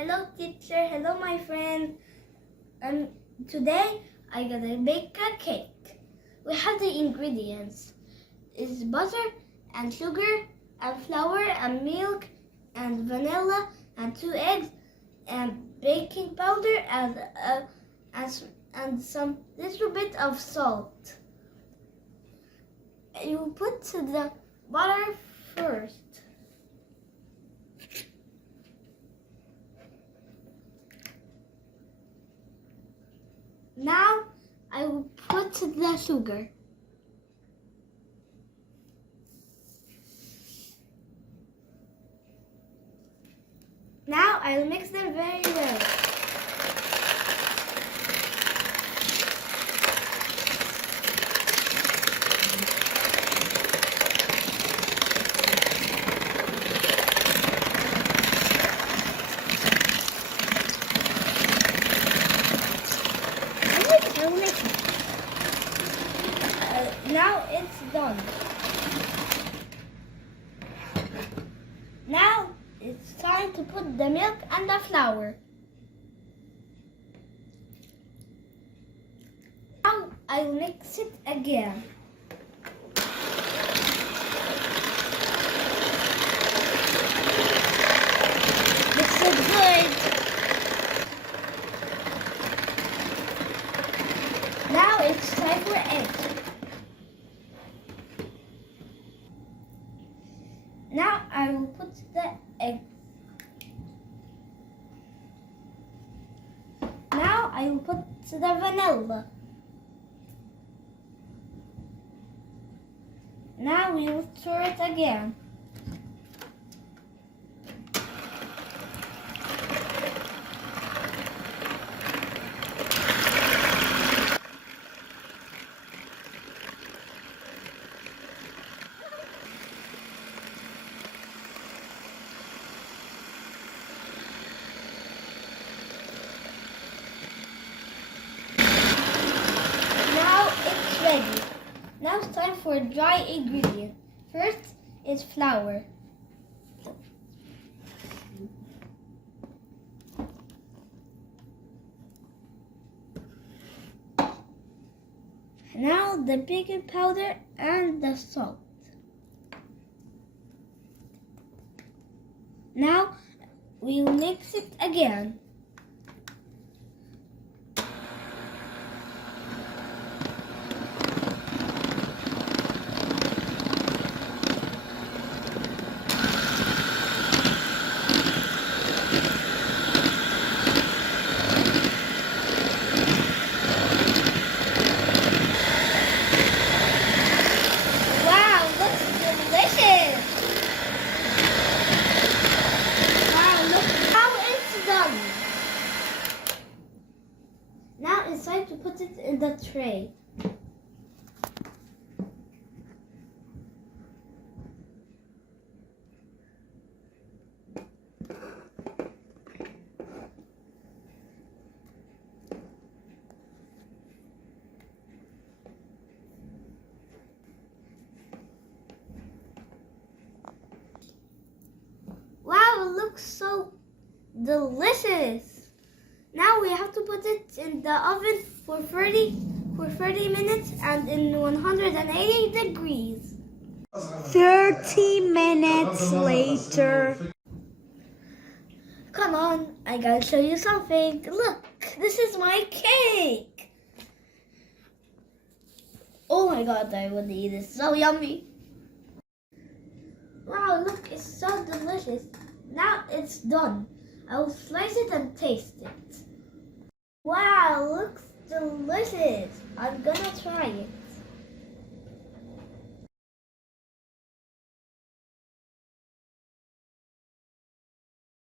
Hello teacher, hello my friend. Today I gotta bake a cake. We have the ingredients. It's butter and sugar and flour and milk and vanilla and 2 eggs and baking powder and some little bit of salt. You put the butter first. Now I will put the sugar. Now I'll mix them very well. Now it's done. Now it's time to put the milk and the flour. Now I'll mix it again. It's so good. Now it's time for eggs. Now I will put the egg. Now I will put the vanilla. Now we will stir it again. Ready. Now it's time for a dry ingredient. First is flour. Now the baking powder and the salt. Now we'll mix it again. Now it's time to put it in the tray. Wow, it looks so delicious. Now we have to put it in the oven for 30 minutes and in 180 degrees. 30 minutes later. Come on, I gotta show you something. Look, this is my cake. Oh my god, I want to eat it. So yummy. Wow, look, it's so delicious. Now it's done. I will slice it and taste it. Wow, looks delicious. I'm gonna try it.